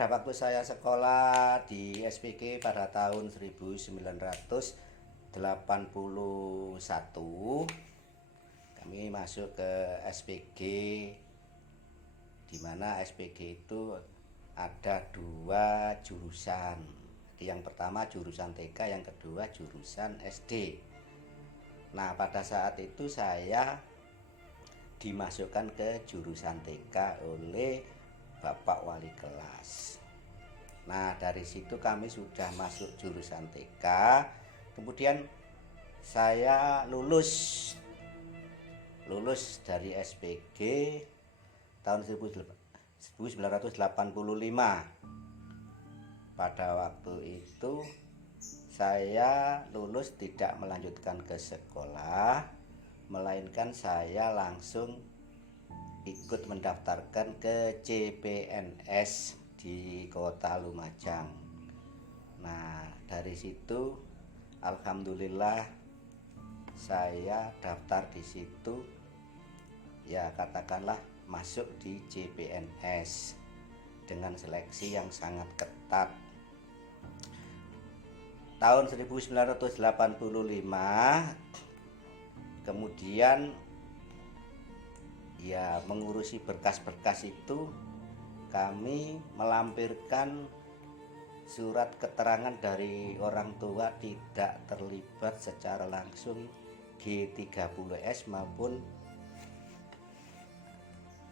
pada waktu saya sekolah di SPG pada tahun 1981, kami masuk ke SPG, di mana SPG itu ada dua jurusan. Yang pertama jurusan TK, yang kedua jurusan SD. Nah, pada saat itu saya dimasukkan ke jurusan TK oleh Bapak Wali kelas. Nah, dari situ kami sudah masuk jurusan TK. Kemudian saya lulus dari SPG tahun 1985. Pada waktu itu saya lulus tidak melanjutkan ke sekolah, melainkan saya langsung ikut mendaftarkan ke CPNS di Kota Lumajang. Nah, dari situ alhamdulillah saya daftar di situ, ya katakanlah masuk di CPNS dengan seleksi yang sangat ketat. Tahun 1985 kemudian ya mengurusi berkas-berkas itu, kami melampirkan surat keterangan dari orang tua tidak terlibat secara langsung G30S maupun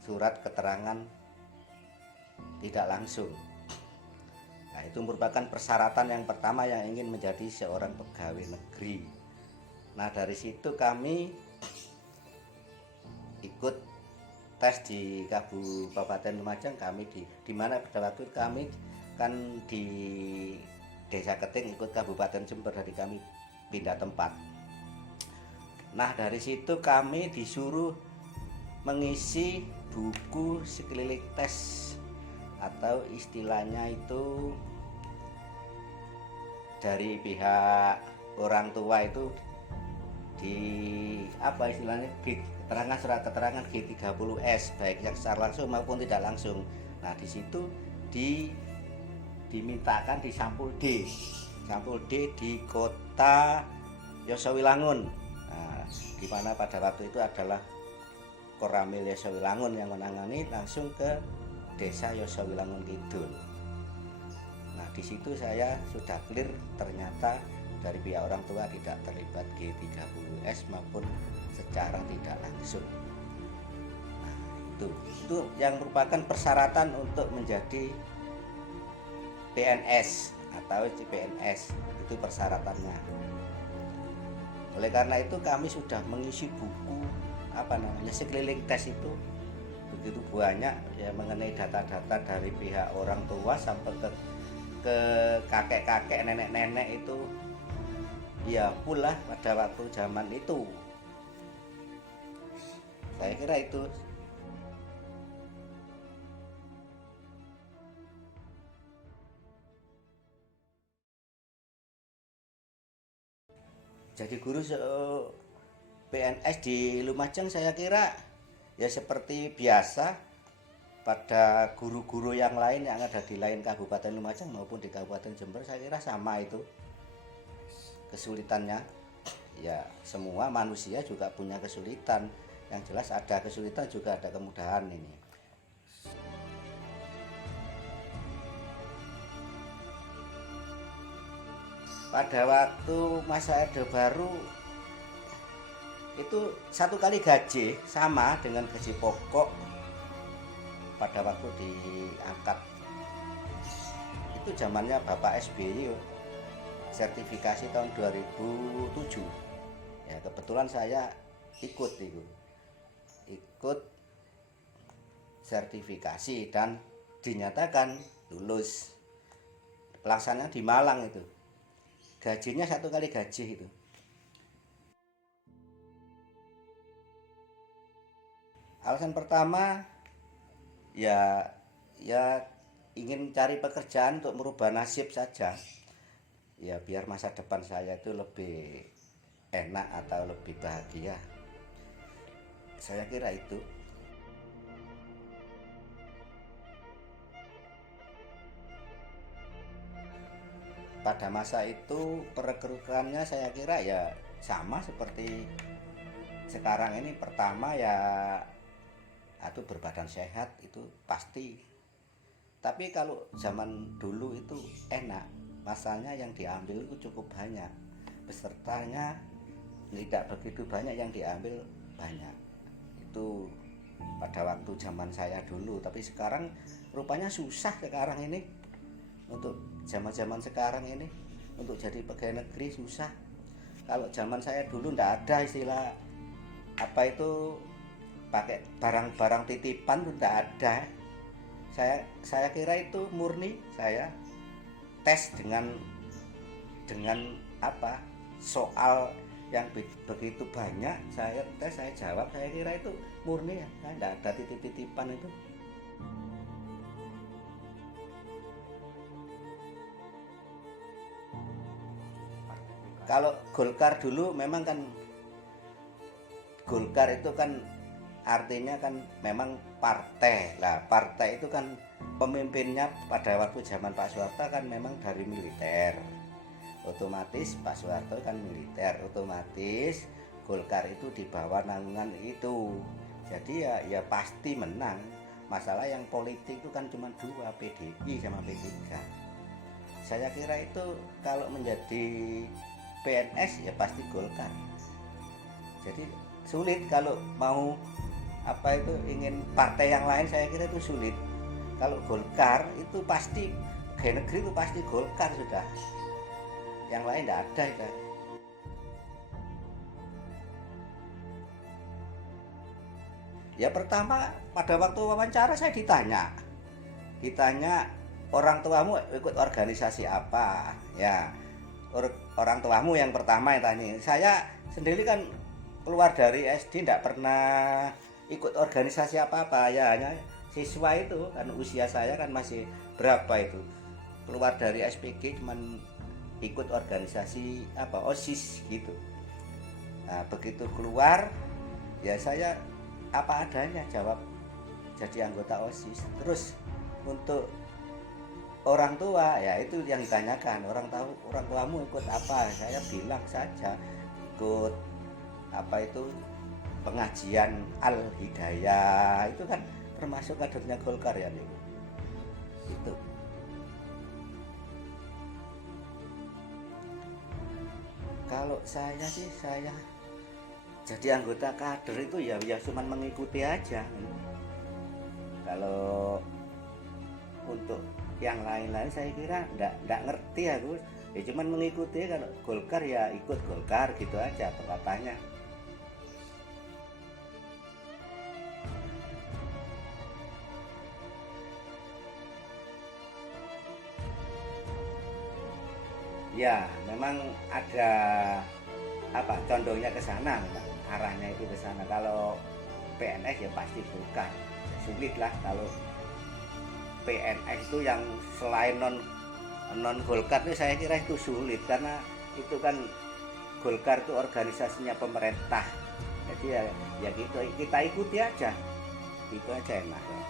surat keterangan tidak langsung. Nah, itu merupakan persyaratan yang pertama yang ingin menjadi seorang pegawai negeri. Nah, dari situ kami ikut tes di Kabupaten Lumajang. Kami di mana pada waktu kami kan di Desa Keting, ikut Kabupaten Jember, dari kami pindah tempat. Nah, dari situ kami disuruh mengisi buku sekeliling tes, atau istilahnya itu dari pihak orang tua itu di apa istilahnya, keterangan surat keterangan G30S, baik yang secara langsung maupun tidak langsung. Nah, di situ dimintakan di sampul D di Kota Yosowilangun. Nah, di mana pada waktu itu adalah Koramil Yosowilangun yang menangani langsung ke Desa Yosowilangun Kidul. Nah, di situ saya sudah clear, ternyata dari pihak orang tua tidak terlibat G30S maupun secara tidak langsung. Nah, itu yang merupakan persyaratan untuk menjadi PNS atau CPNS, itu persyaratannya. Oleh karena itu kami sudah mengisi buku sekeliling tes itu begitu banyak ya, mengenai data-data dari pihak orang tua sampai ke kakek-kakek, nenek-nenek itu ya full lah pada waktu zaman itu. Saya kira itu. Jadi guru PNS di Lumajang saya kira ya seperti biasa pada guru-guru yang lain yang ada di lain Kabupaten Lumajang maupun di Kabupaten Jember. Saya kira sama itu kesulitannya. Ya, semua manusia juga punya kesulitan. Yang jelas ada kesulitan juga ada kemudahan ini. Pada waktu masa Orde Baru itu 1 kali gaji sama dengan gaji pokok pada waktu diangkat. Itu zamannya Bapak SBY, sertifikasi tahun 2007. Ya, kebetulan saya ikut sertifikasi dan dinyatakan lulus. Pelaksananya di Malang itu. Gajinya 1 kali gaji itu. Alasan pertama ya ingin cari pekerjaan untuk merubah nasib saja. Ya, biar masa depan saya itu lebih enak atau lebih bahagia. Saya kira itu. pada masa itu perekrutannya saya kira ya sama seperti sekarang ini. Pertama ya atau berbadan sehat itu pasti. Tapi kalau zaman dulu itu enak, masalahnya yang diambil itu cukup banyak, pesertanya tidak begitu banyak yang diambil banyak. Itu pada waktu zaman saya dulu. Tapi sekarang rupanya susah sekarang ini, untuk zaman sekarang ini untuk jadi pegawai negeri susah. Kalau zaman saya dulu ndak ada istilah apa itu pakai barang-barang titipan, itu ndak ada. Saya kira itu murni saya tes dengan apa soal yang begitu banyak, saya tes, saya jawab. Saya kira itu murni ya, nggak ada titip-titipan itu. Kalau Golkar dulu memang kan, Golkar itu kan artinya kan memang partai lah. Partai itu kan pemimpinnya pada waktu zaman Pak Soeharto kan memang dari militer. Otomatis Pak Soeharto kan militer, otomatis Golkar itu di bawah naungan itu. Jadi ya pasti menang. Masalah yang politik itu kan cuma dua, PDI sama P3. Saya kira itu kalau menjadi PNS ya pasti Golkar. Jadi sulit kalau mau apa itu ingin partai yang lain, saya kira itu sulit. Kalau Golkar itu pasti, pegawai negeri itu pasti Golkar sudah. Yang lain tidak ada itu. Ya pertama pada waktu wawancara saya ditanya orang tuamu ikut organisasi apa? Ya orang tuamu yang pertama yang tanya. Saya sendiri kan keluar dari SD tidak pernah ikut organisasi apa-apa, ya hanya siswa itu kan. Usia saya kan masih berapa itu, keluar dari SPG cuman ikut organisasi apa OSIS gitu. Nah begitu keluar ya saya apa adanya jawab jadi anggota OSIS. Terus untuk orang tua ya itu yang ditanyakan, orang tuamu ikut apa? Saya bilang saja ikut apa itu pengajian Al Hidayah, itu kan termasuk kadernya Golkar ya nih. Itu kalau saya sih, saya jadi anggota kader itu ya cuman mengikuti aja. Kalau untuk yang lain-lain saya kira enggak ngerti aku. Ya cuman mengikuti, kalau Golkar ya ikut Golkar gitu aja katanya. Ya memang ada apa condongnya ke sana, memang arahnya itu ke sana. Kalau PNS ya pasti bukan, sulit lah kalau PNS itu yang selain non Golkar itu, saya kira itu sulit karena itu kan Golkar itu organisasinya pemerintah. Jadi ya gitu kita ikuti aja, itu aja enak ya.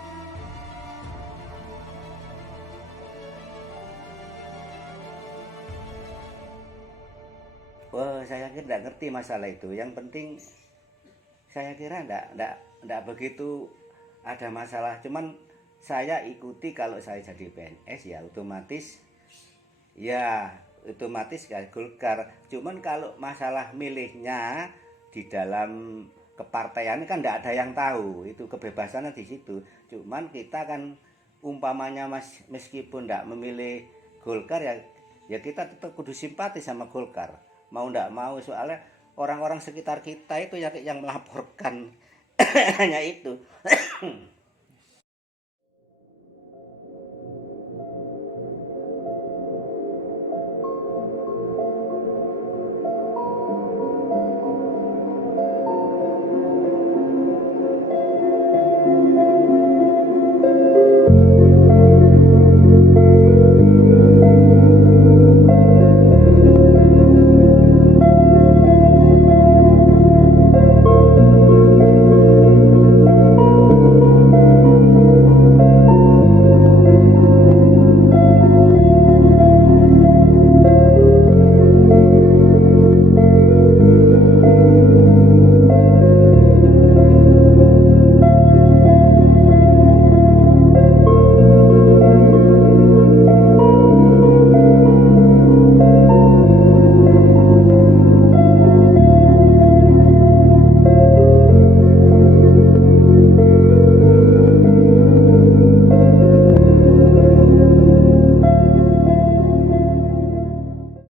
Oh, saya kira tidak ngerti masalah itu. Yang penting saya kira tidak begitu ada masalah. Cuman saya ikuti, kalau saya jadi PNS ya otomatis ya Golkar. Cuman kalau masalah milihnya di dalam kepartaian kan tidak ada yang tahu, itu kebebasannya di situ. Cuman kita kan umpamanya meskipun tidak memilih Golkar ya kita tetap kudu simpati sama Golkar, mau ndak mau. Soalnya orang-orang sekitar kita itu yang melaporkan hanya itu.